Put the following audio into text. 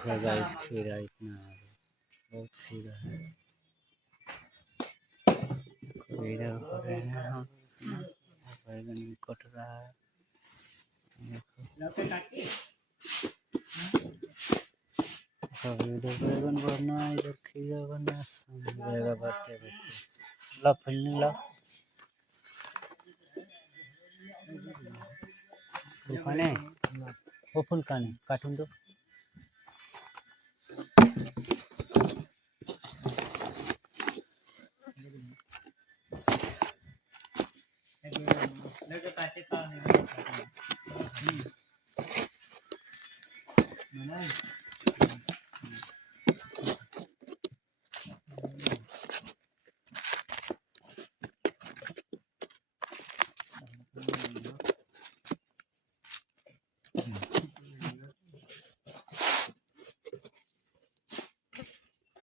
देखो गाइस खीरा इतना है, बहुत खीरा है। खीरा कर रहे हैं हम, बैगन भी कट रहा है। इधर बैगन भरना है, इधर खीरा भरना है, जाएगा भरते भरते। ला फलने ला फुलकाने, वो फुलकाने काटून दो।